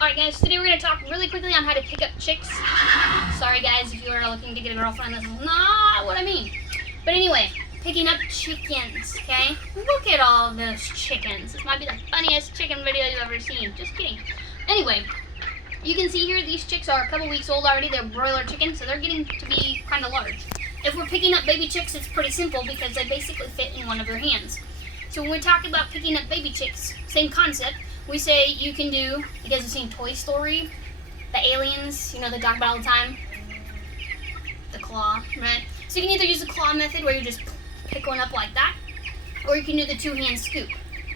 Alright guys, today we're going to talk really quickly on how to pick up chicks. Sorry guys, if you are looking to get a girlfriend, that's not what I mean. But anyway, picking up chickens, okay? Look at all those chickens. This might be the funniest chicken video you've ever seen. Just kidding. Anyway, you can see here these chicks are a couple weeks old already. They're broiler chickens, so they're getting to be kind of large. If we're picking up baby chicks, it's pretty simple because they basically fit in one of your hands. So when we talk about picking up baby chicks, same concept. We say you can do, you guys have seen Toy Story? The aliens, you know, they talk about all the time. The claw, right? So you can either use the claw method where you just pick one up like that, or you can do the two-hand scoop.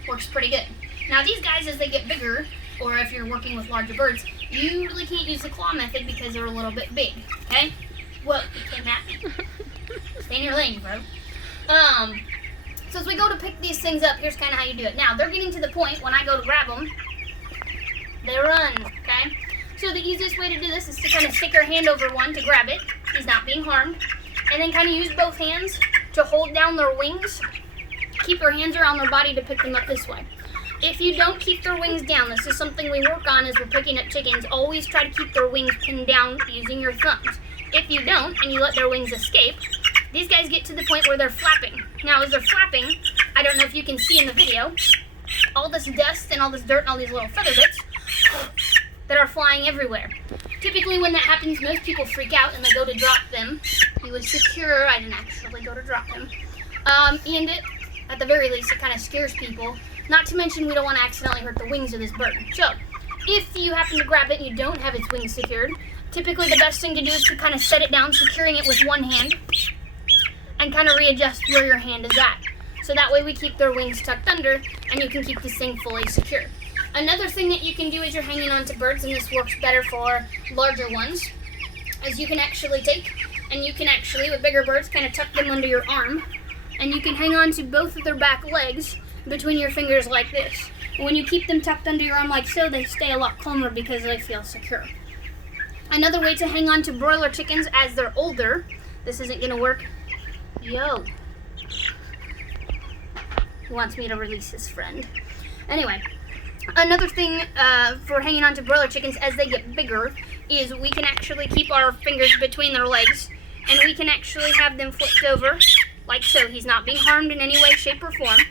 Works pretty good. Now these guys, as they get bigger, or if you're working with larger birds, you really can't use the claw method because they're a little bit big, okay? Whoa, you came at me. Stay in your lane, bro. So as we go to pick these things up, here's kind of how you do it. Now, they're getting to the point when I go to grab them, they run, okay? So the easiest way to do this is to kind of stick your hand over one to grab it. He's not being harmed. And then kind of use both hands to hold down their wings. Keep your hands around their body to pick them up this way. If you don't keep their wings down, this is something we work on as we're picking up chickens. Always try to keep their wings pinned down using your thumbs. If you don't, and you let their wings escape, these guys get to the point where they're flapping. Now, as they're flapping, I don't know if you can see in the video, all this dust and all this dirt and all these little feather bits that are flying everywhere. Typically, when that happens, most people freak out and they go to drop them. He was secure. I didn't actually go to drop him. And at the very least, it kind of scares people. Not to mention, we don't want to accidentally hurt the wings of this bird. So, if you happen to grab it and you don't have its wings secured, typically the best thing to do is to kind of set it down, securing it with one hand, and kind of readjust where your hand is at. So that way we keep their wings tucked under and you can keep this thing fully secure. Another thing that you can do as you're hanging on to birds, and this works better for larger ones, is you can actually take, and you can actually, with bigger birds, kind of tuck them under your arm, and you can hang on to both of their back legs between your fingers like this. And when you keep them tucked under your arm like so, they stay a lot calmer because they feel secure. Another way to hang on to broiler chickens as they're older, this isn't going to work. Yo. He wants me to release his friend. Anyway, another thing for hanging on to broiler chickens as they get bigger is we can actually keep our fingers between their legs, and we can actually have them flipped over like so. He's not being harmed in any way, shape, or form.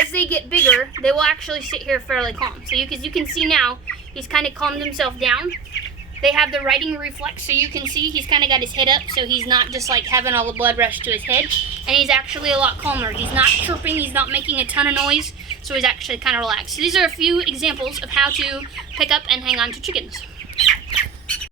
As they get bigger, they will actually sit here fairly calm. So you can see now, he's kind of calmed himself down. They have the righting reflex, so you can see he's kind of got his head up, so he's not just like having all the blood rush to his head. And he's actually a lot calmer. He's not chirping, he's not making a ton of noise, so he's actually kind of relaxed. So these are a few examples of how to pick up and hang on to chickens.